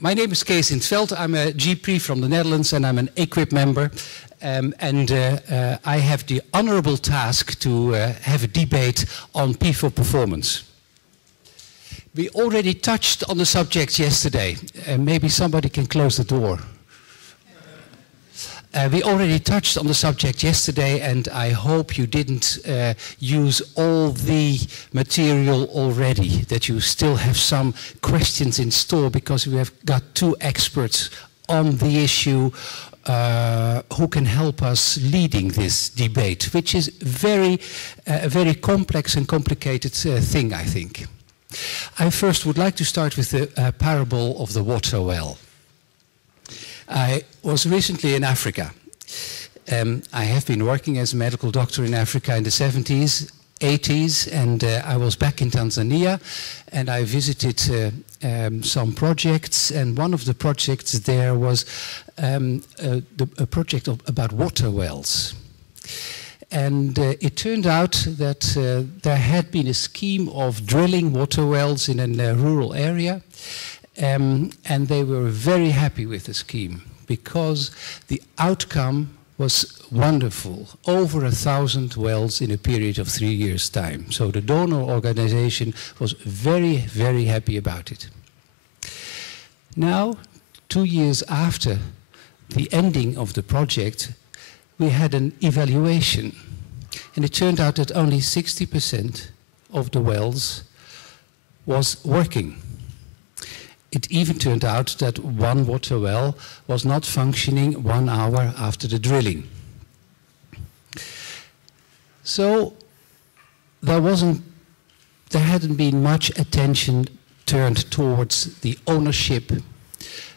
My name is Kees in Veld. I'm a GP from the Netherlands and I'm an EQUIP member. I have the honorable task to have a debate on P for performance. We already touched on the subject yesterday. Maybe somebody can close the door. We already touched on the subject yesterday, and I hope you didn't use all the material already, that you still have some questions in store, because we have got two experts on the issue who can help us leading this debate, which is a very complex and complicated thing, I think. I first would like to start with the parable of the water well. I was recently in Africa. I have been working as a medical doctor in Africa in the 70s, 80s, and I was back in Tanzania, and I visited some projects, and one of the projects there was a project about water wells. And it turned out that there had been a scheme of drilling water wells in a rural area, and they were very happy with the scheme because the outcome was wonderful. Over 1,000 wells in a period of 3 years' time. So the donor organization was very, very happy about it. Now, 2 years after the ending of the project, we had an evaluation, and it turned out that only 60% of the wells was working. It even turned out that one water well was not functioning 1 hour after the drilling. So there hadn't been much attention turned towards the ownership,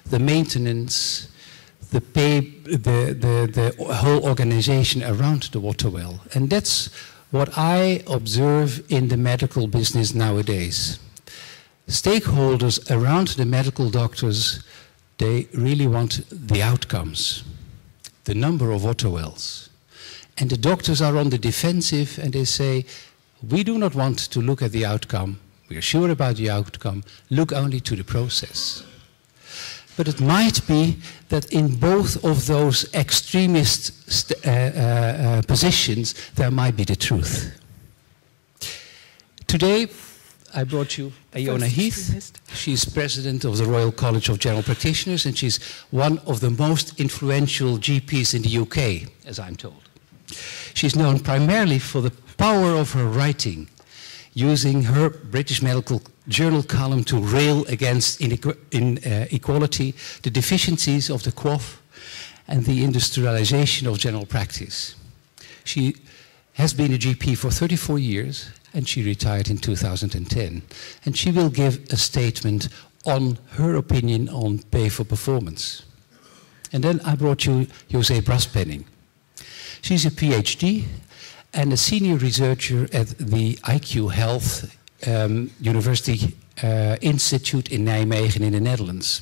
the maintenance, the whole organization around the water well. And that's what I observe in the medical business nowadays. Stakeholders around the medical doctors, they really want the outcomes, the number of water wells. And the doctors are on the defensive and they say, we do not want to look at the outcome, we are sure about the outcome, look only to the process. But it might be that in both of those extremist positions, there might be the truth. Today, I brought you Iona Heath. She's president of the Royal College of General Practitioners, and she's one of the most influential GPs in the UK, as I'm told. She's known primarily for the power of her writing, using her British Medical Journal column to rail against inequality, the deficiencies of the QOF, and the industrialization of general practice. She has been a GP for 34 years, and she retired in 2010. And she will give a statement on her opinion on pay for performance. And then I brought you Jozé Braspenning. She's a PhD and a senior researcher at the IQ Health University Institute in Nijmegen in the Netherlands.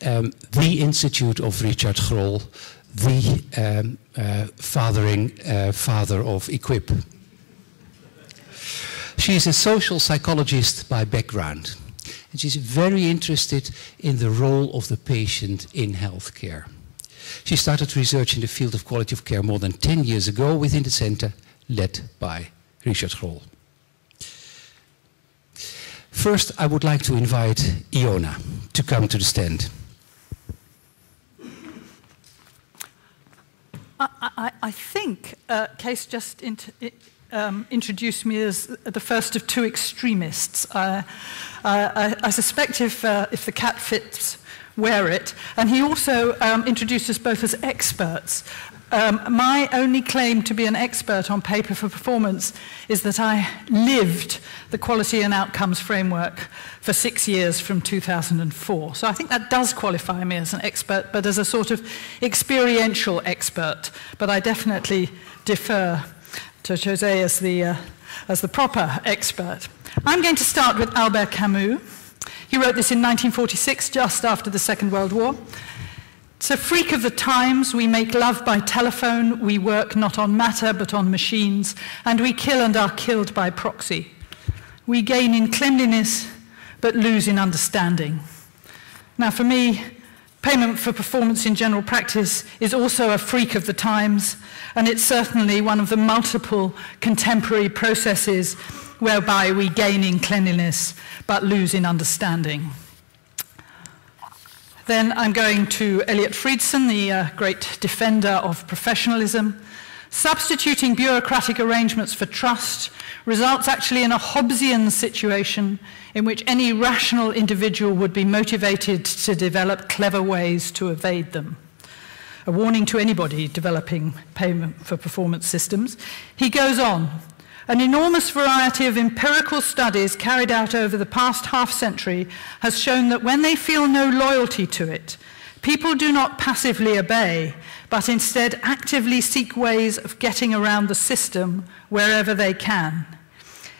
The institute of Richard Grol, the father of EQUIP. She's a social psychologist by background, and she's very interested in the role of the patient in healthcare. She started research in the field of quality of care more than 10 years ago within the center led by Richard Grol. First, I would like to invite Iona to come to the stand. I think Kees just introduced me as the first of two extremists. I suspect if the cat fits, wear it. And he also introduced us both as experts. My only claim to be an expert on paper for performance is that I lived the quality and outcomes framework for 6 years from 2004. So I think that does qualify me as an expert, but as a sort of experiential expert. But I definitely defer to José as the proper expert. I'm going to start with Albert Camus. He wrote this in 1946, just after the Second World War. It's a freak of the times. We make love by telephone. We work not on matter, but on machines. And we kill and are killed by proxy. We gain in cleanliness, but lose in understanding. Now, for me, payment for performance in general practice is also a freak of the times, and it's certainly one of the multiple contemporary processes whereby we gain in cleanliness but lose in understanding. Then I'm going to Elliot Friedson, the great defender of professionalism. Substituting bureaucratic arrangements for trust results actually in a Hobbesian situation in which any rational individual would be motivated to develop clever ways to evade them. A warning to anybody developing payment for performance systems. He goes on, an enormous variety of empirical studies carried out over the past half-century has shown that when they feel no loyalty to it, people do not passively obey, but instead actively seek ways of getting around the system wherever they can.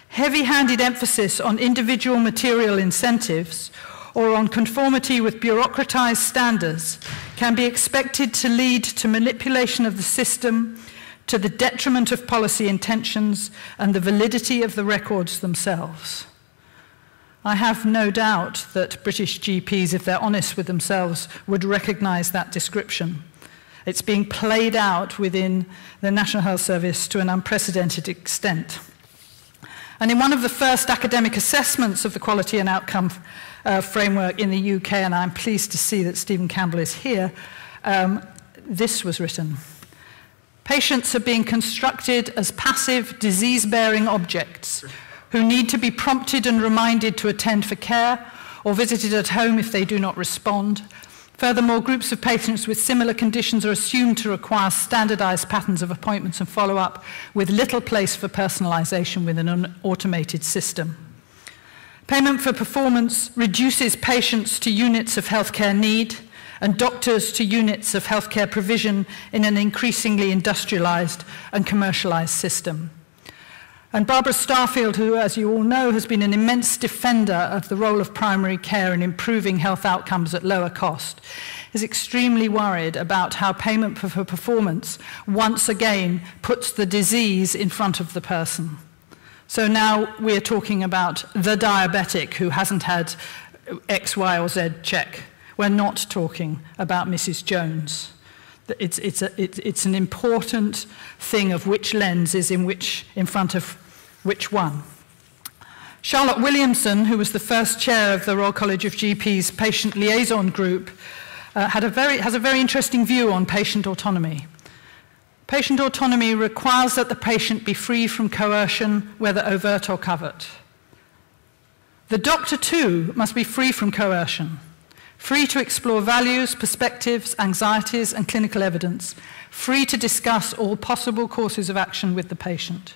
Heavy-handed emphasis on individual material incentives or on conformity with bureaucratized standards can be expected to lead to manipulation of the system, to the detriment of policy intentions and the validity of the records themselves. I have no doubt that British GPs, if they're honest with themselves, would recognize that description. It's being played out within the National Health Service to an unprecedented extent. And in one of the first academic assessments of the quality and outcome framework in the UK, and I'm pleased to see that Stephen Campbell is here, this was written. Patients are being constructed as passive, disease-bearing objects who need to be prompted and reminded to attend for care or visited at home if they do not respond. Furthermore, groups of patients with similar conditions are assumed to require standardized patterns of appointments and follow-up with little place for personalization within an automated system. Payment for performance reduces patients to units of healthcare need and doctors to units of healthcare provision in an increasingly industrialized and commercialized system. And Barbara Starfield, who, as you all know, has been an immense defender of the role of primary care in improving health outcomes at lower cost, is extremely worried about how payment for performance once again puts the disease in front of the person. So now we're talking about the diabetic who hasn't had X, Y, or Z check. We're not talking about Mrs. Jones. It's an important thing of which lens is in front of which one. Charlotte Williamson, who was the first chair of the Royal College of GP's Patient Liaison Group, has a very interesting view on patient autonomy. Patient autonomy requires that the patient be free from coercion, whether overt or covert. The doctor, too, must be free from coercion, free to explore values, perspectives, anxieties, and clinical evidence, free to discuss all possible courses of action with the patient.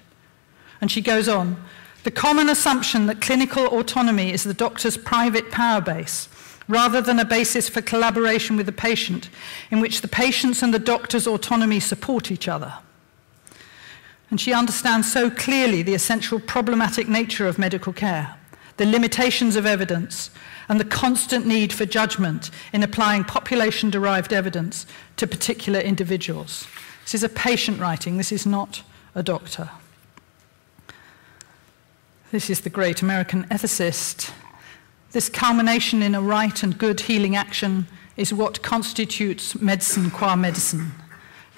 And she goes on, the common assumption that clinical autonomy is the doctor's private power base, rather than a basis for collaboration with the patient, in which the patient's and the doctor's autonomy support each other. And she understands so clearly the essential problematic nature of medical care, the limitations of evidence, and the constant need for judgment in applying population-derived evidence to particular individuals. This is a patient writing, this is not a doctor. This is the great American ethicist. This culmination in a right and good healing action is what constitutes medicine qua medicine.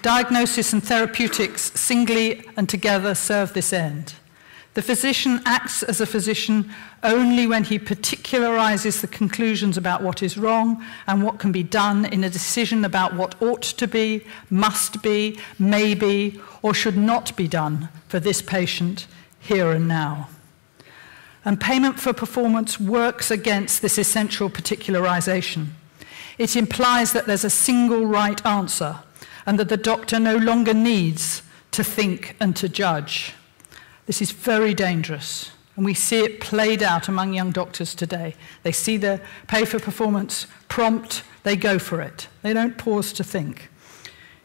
Diagnosis and therapeutics singly and together serve this end. The physician acts as a physician only when he particularizes the conclusions about what is wrong and what can be done in a decision about what ought to be, must be, may be, or should not be done for this patient here and now. And payment for performance works against this essential particularization. It implies that there's a single right answer and that the doctor no longer needs to think and to judge. This is very dangerous, and we see it played out among young doctors today. They see the pay for performance prompt, they go for it. They don't pause to think.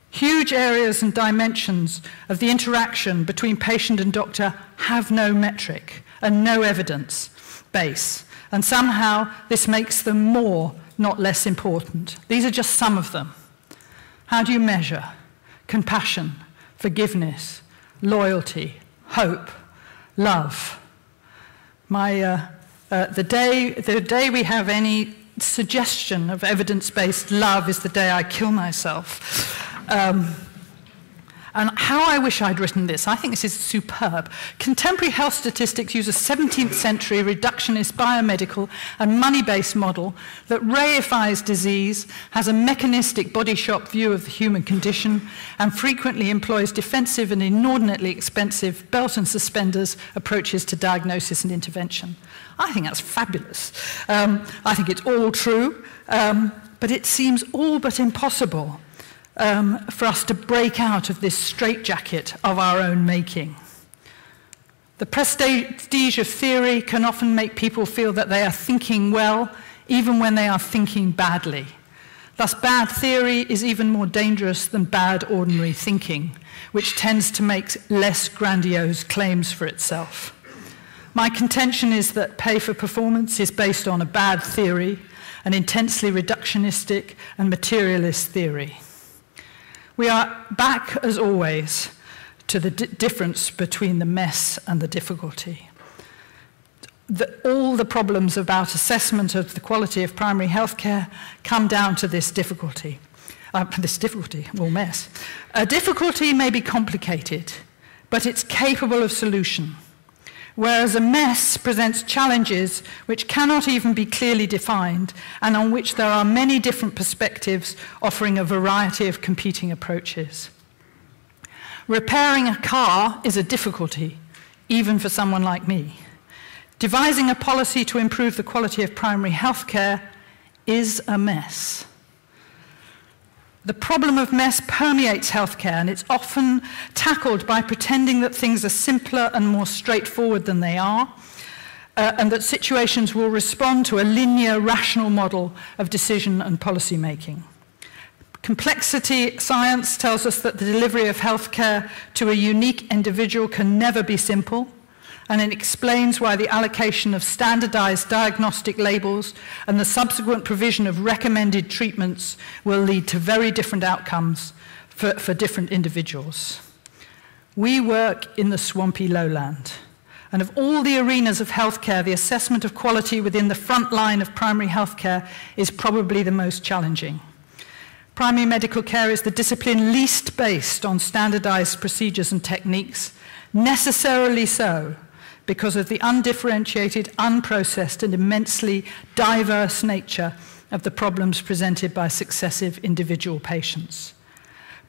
Huge areas and dimensions of the interaction between patient and doctor have no metric and no evidence base, and somehow this makes them more, not less important. These are just some of them. How do you measure compassion, forgiveness, loyalty, hope, love? The day we have any suggestion of evidence-based love is the day I kill myself. And how I wish I'd written this. I think this is superb. Contemporary health statistics use a 17th century reductionist biomedical and money-based model that reifies disease, has a mechanistic body shop view of the human condition, and frequently employs defensive and inordinately expensive belt and suspenders approaches to diagnosis and intervention. I think that's fabulous. I think it's all true, but it seems all but impossible for us to break out of this straitjacket of our own making. The prestige of theory can often make people feel that they are thinking well, even when they are thinking badly. Thus, bad theory is even more dangerous than bad ordinary thinking, which tends to make less grandiose claims for itself. My contention is that pay for performance is based on a bad theory, an intensely reductionistic and materialist theory. We are back, as always, to the difference between the mess and the difficulty. All the problems about assessment of the quality of primary healthcare come down to this difficulty. Or mess. A difficulty may be complicated, but it's capable of solution. Whereas a mess presents challenges which cannot even be clearly defined and on which there are many different perspectives offering a variety of competing approaches. Repairing a car is a difficulty, even for someone like me. Devising a policy to improve the quality of primary health care is a mess. The problem of mess permeates healthcare, and it's often tackled by pretending that things are simpler and more straightforward than they are, and that situations will respond to a linear, rational model of decision and policy making. Complexity science tells us that the delivery of healthcare to a unique individual can never be simple, and it explains why the allocation of standardized diagnostic labels and the subsequent provision of recommended treatments will lead to very different outcomes for different individuals. We work in the swampy lowland, and of all the arenas of healthcare, the assessment of quality within the front line of primary healthcare is probably the most challenging. Primary medical care is the discipline least based on standardized procedures and techniques, necessarily so, because of the undifferentiated, unprocessed, and immensely diverse nature of the problems presented by successive individual patients.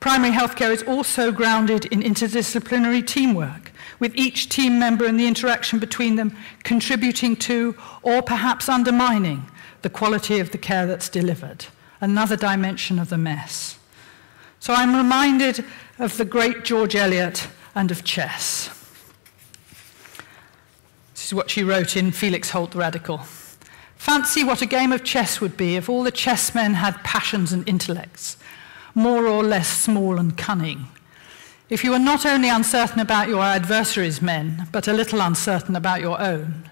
Primary healthcare is also grounded in interdisciplinary teamwork, with each team member and the interaction between them contributing to, or perhaps undermining, the quality of the care that's delivered, another dimension of the mess. So I'm reminded of the great George Eliot and of chess. This is what she wrote in Felix Holt the Radical. Fancy what a game of chess would be if all the chessmen had passions and intellects, more or less small and cunning. If you were not only uncertain about your adversary's men, but a little uncertain about your own.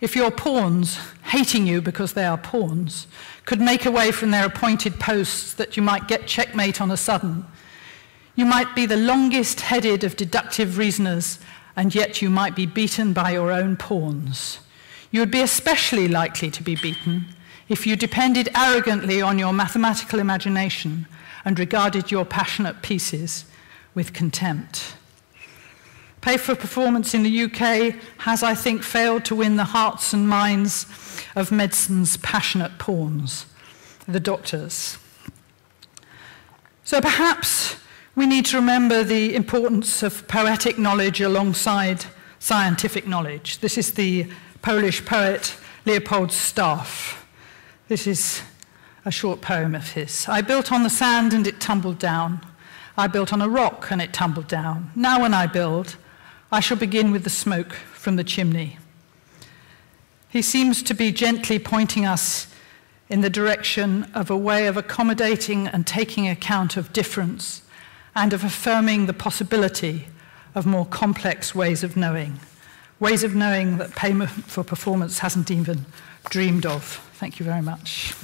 If your pawns, hating you because they are pawns, could make away from their appointed posts that you might get checkmate on a sudden, you might be the longest-headed of deductive reasoners, and yet you might be beaten by your own pawns. You would be especially likely to be beaten if you depended arrogantly on your mathematical imagination and regarded your passionate pieces with contempt. Pay for performance in the UK has, I think, failed to win the hearts and minds of medicine's passionate pawns, the doctors. So perhaps we need to remember the importance of poetic knowledge alongside scientific knowledge. This is the Polish poet Leopold Staff. This is a short poem of his. I built on the sand and it tumbled down. I built on a rock and it tumbled down. Now when I build, I shall begin with the smoke from the chimney. He seems to be gently pointing us in the direction of a way of accommodating and taking account of difference, and of affirming the possibility of more complex ways of knowing that payment for performance hasn't even dreamed of. Thank you very much.